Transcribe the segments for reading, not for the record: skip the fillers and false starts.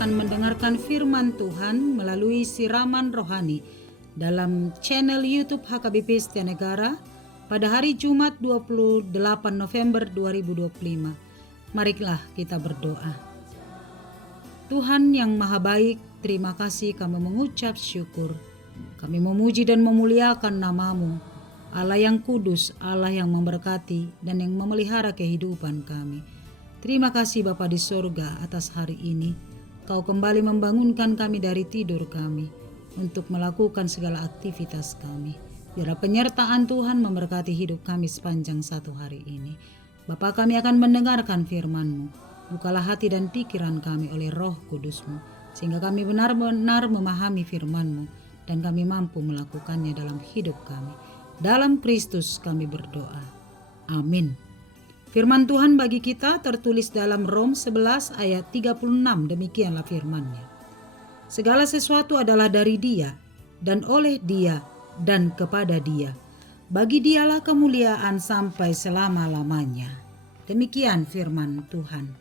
akan mendengarkan firman Tuhan melalui siraman rohani dalam channel YouTube HKBP Setia Negara pada hari Jumat 28 November 2025. Marilah kita berdoa. Tuhan yang Maha Baik, terima kasih kami mengucap syukur. Kami memuji dan memuliakan nama-Mu, Allah yang kudus, Allah yang memberkati dan yang memelihara kehidupan kami. Terima kasih Bapa di sorga atas hari ini. Kau kembali membangunkan kami dari tidur kami untuk melakukan segala aktivitas kami. Biar penyertaan Tuhan memberkati hidup kami sepanjang satu hari ini. Bapa, kami akan mendengarkan firman-Mu. Bukalah hati dan pikiran kami oleh Roh Kudus-Mu, sehingga kami benar-benar memahami firman-Mu dan kami mampu melakukannya dalam hidup kami. Dalam Kristus kami berdoa. Amin. Firman Tuhan bagi kita tertulis dalam Rom 11 ayat 36, demikianlah firman-Nya. Segala sesuatu adalah dari Dia, dan oleh Dia, dan kepada Dia. Bagi Dialah kemuliaan sampai selama-lamanya. Demikian firman Tuhan.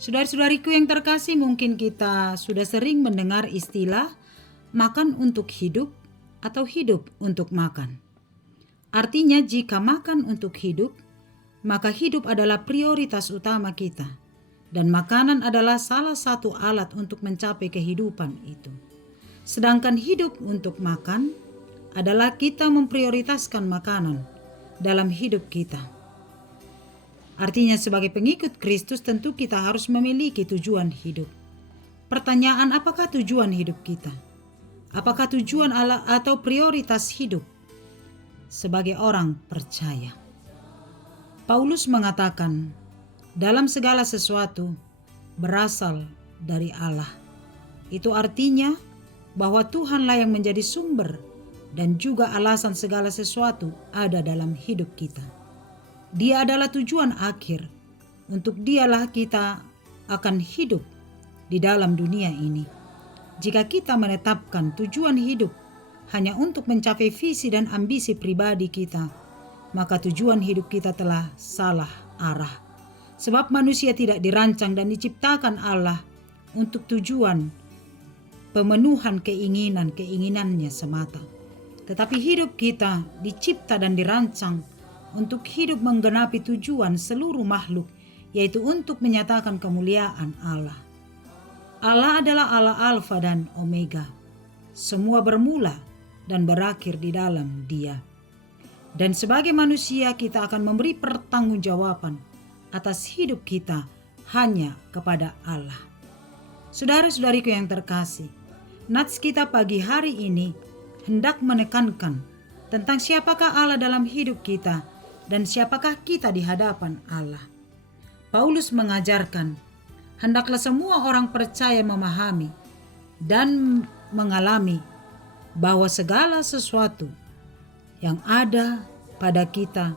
Saudara-saudariku yang terkasih, mungkin kita sudah sering mendengar istilah makan untuk hidup atau hidup untuk makan. Artinya jika makan untuk hidup, maka hidup adalah prioritas utama kita, dan makanan adalah salah satu alat untuk mencapai kehidupan itu. Sedangkan hidup untuk makan adalah kita memprioritaskan makanan dalam hidup kita. Artinya sebagai pengikut Kristus tentu kita harus memiliki tujuan hidup. Pertanyaan, apakah tujuan hidup kita? Apakah tujuan Allah atau prioritas hidup sebagai orang percaya? Paulus mengatakan, dalam segala sesuatu berasal dari Allah. Itu artinya bahwa Tuhanlah yang menjadi sumber dan juga alasan segala sesuatu ada dalam hidup kita. Dia adalah tujuan akhir. Untuk Dialah kita akan hidup di dalam dunia ini. Jika kita menetapkan tujuan hidup hanya untuk mencapai visi dan ambisi pribadi kita, maka tujuan hidup kita telah salah arah. Sebab manusia tidak dirancang dan diciptakan Allah untuk tujuan pemenuhan keinginannya semata. Tetapi hidup kita dicipta dan dirancang untuk hidup menggenapi tujuan seluruh makhluk, yaitu untuk menyatakan kemuliaan Allah. Allah adalah Allah Alfa dan Omega. Semua bermula dan berakhir di dalam Dia. Dan sebagai manusia kita akan memberi pertanggungjawaban atas hidup kita hanya kepada Allah. Saudara-saudariku yang terkasih, nats kita pagi hari ini hendak menekankan tentang siapakah Allah dalam hidup kita dan siapakah kita di hadapan Allah. Paulus mengajarkan, hendaklah semua orang percaya memahami dan mengalami bahwa segala sesuatu yang ada pada kita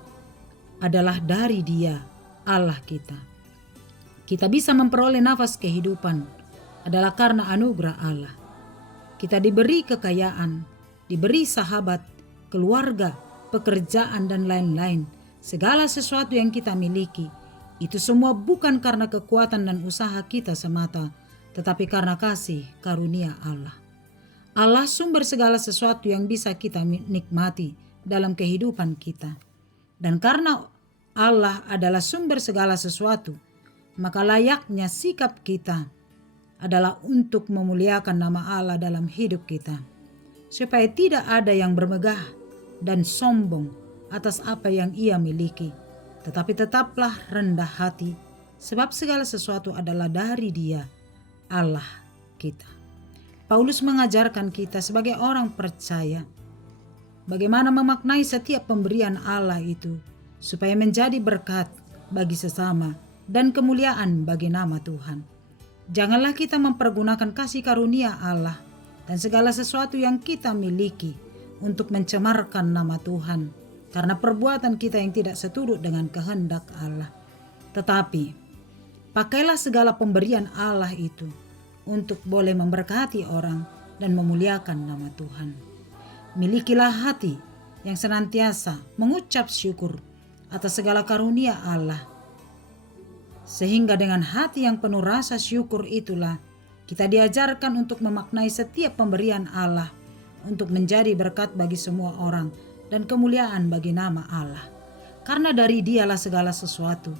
adalah dari Dia, Allah kita. Kita bisa memperoleh nafas kehidupan adalah karena anugerah Allah. Kita diberi kekayaan, diberi sahabat, keluarga, pekerjaan, dan lain-lain. Segala sesuatu yang kita miliki, itu semua bukan karena kekuatan dan usaha kita semata, tetapi karena kasih karunia Allah. Allah sumber segala sesuatu yang bisa kita nikmati dalam kehidupan kita. Dan karena Allah adalah sumber segala sesuatu, maka layaknya sikap kita adalah untuk memuliakan nama Allah dalam hidup kita, supaya tidak ada yang bermegah dan sombong atas apa yang ia miliki, tetapi tetaplah rendah hati, sebab segala sesuatu adalah dari Dia, Allah kita. Paulus mengajarkan kita sebagai orang percaya bagaimana memaknai setiap pemberian Allah itu supaya menjadi berkat bagi sesama dan kemuliaan bagi nama Tuhan. Janganlah kita mempergunakan kasih karunia Allah dan segala sesuatu yang kita miliki untuk mencemarkan nama Tuhan karena perbuatan kita yang tidak seturut dengan kehendak Allah. Tetapi pakailah segala pemberian Allah itu untuk boleh memberkati orang dan memuliakan nama Tuhan. Milikilah hati yang senantiasa mengucap syukur atas segala karunia Allah, sehingga dengan hati yang penuh rasa syukur itulah Kita diajarkan untuk memaknai setiap pemberian Allah untuk menjadi berkat bagi semua orang dan kemuliaan bagi nama Allah. Karena dari Dialah segala sesuatu,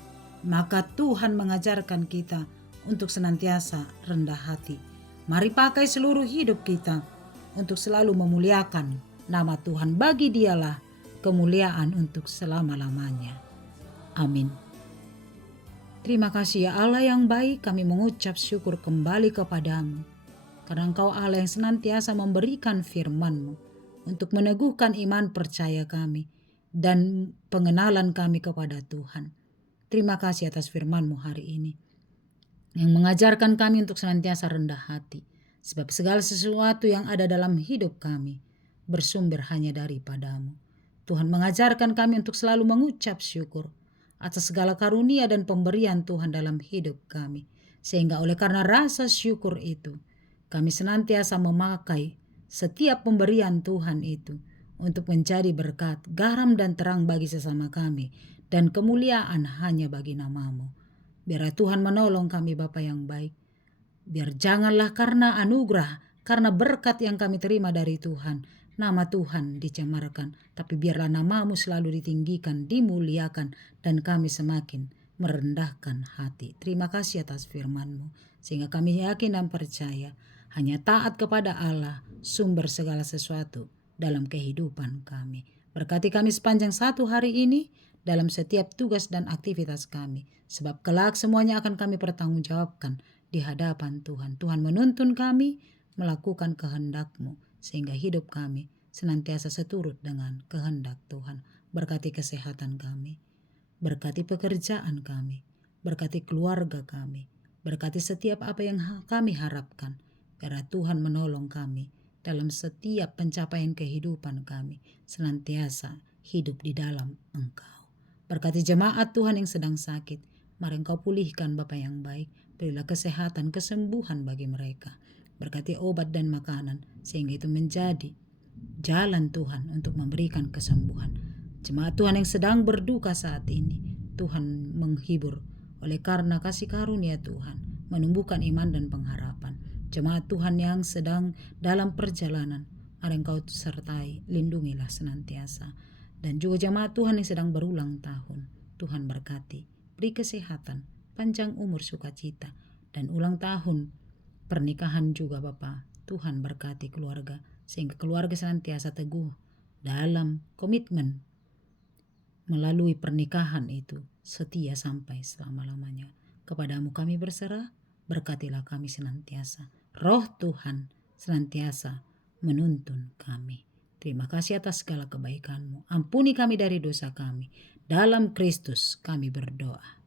maka Tuhan mengajarkan kita untuk senantiasa rendah hati. Mari pakai seluruh hidup kita untuk selalu memuliakan nama Tuhan. Bagi Dialah kemuliaan untuk selama-lamanya. Amin. Terima kasih ya Allah yang baik, kami mengucap syukur kembali kepadamu. Karena Engkau Allah yang senantiasa memberikan firman-Mu untuk meneguhkan iman percaya kami dan pengenalan kami kepada Tuhan. Terima kasih atas firman-Mu hari ini yang mengajarkan kami untuk senantiasa rendah hati. Sebab segala sesuatu yang ada dalam hidup kami bersumber hanya daripada-Mu. Tuhan mengajarkan kami untuk selalu mengucap syukur atas segala karunia dan pemberian Tuhan dalam hidup kami. Sehingga oleh karena rasa syukur itu, kami senantiasa memakai setiap pemberian Tuhan itu untuk menjadi berkat, garam dan terang bagi sesama kami, dan kemuliaan hanya bagi nama-Mu. Biar Tuhan menolong kami Bapa yang baik. Biar janganlah karena anugerah, karena berkat yang kami terima dari Tuhan, nama Tuhan dicemarkan, tapi biarlah nama-Mu selalu ditinggikan, dimuliakan, dan kami semakin merendahkan hati. Terima kasih atas firman-Mu, sehingga kami yakin dan percaya hanya taat kepada Allah, sumber segala sesuatu dalam kehidupan kami. Berkati kami sepanjang satu hari ini, dalam setiap tugas dan aktivitas kami, sebab kelak semuanya akan kami pertanggungjawabkan di hadapan Tuhan. Tuhan menuntun kami melakukan kehendak-Mu, sehingga hidup kami senantiasa seturut dengan kehendak Tuhan. Berkati kesehatan kami, berkati pekerjaan kami, berkati keluarga kami, berkati setiap apa yang kami harapkan. Biar Tuhan menolong kami dalam setiap pencapaian kehidupan kami, senantiasa hidup di dalam Engkau. Berkati jemaat Tuhan yang sedang sakit, mari Engkau pulihkan Bapa yang baik, berilah kesehatan, kesembuhan bagi mereka. Berkati obat dan makanan, sehingga itu menjadi jalan Tuhan untuk memberikan kesembuhan. Jemaat Tuhan yang sedang berduka saat ini, Tuhan menghibur oleh karena kasih karunia Tuhan, menumbuhkan iman dan pengharapan. Jemaat Tuhan yang sedang dalam perjalanan, mari Engkau sertai, lindungilah senantiasa. Dan juga jemaat Tuhan yang sedang berulang tahun, Tuhan berkati, beri kesehatan, panjang umur sukacita, dan ulang tahun pernikahan juga Bapa. Tuhan berkati keluarga, sehingga keluarga senantiasa teguh dalam komitmen melalui pernikahan itu, setia sampai selama-lamanya. Kepadamu kami berserah, berkatilah kami senantiasa. Roh Tuhan senantiasa menuntun kami. Terima kasih atas segala kebaikan-Mu. Ampuni kami dari dosa kami. Dalam Kristus kami berdoa.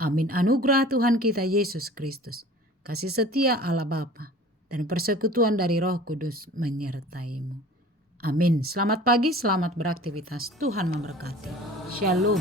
Amin. Anugerah Tuhan kita Yesus Kristus, kasih setia Allah Bapa, dan persekutuan dari Roh Kudus menyertai-Mu. Amin. Selamat pagi, selamat beraktivitas. Tuhan memberkati. Shalom.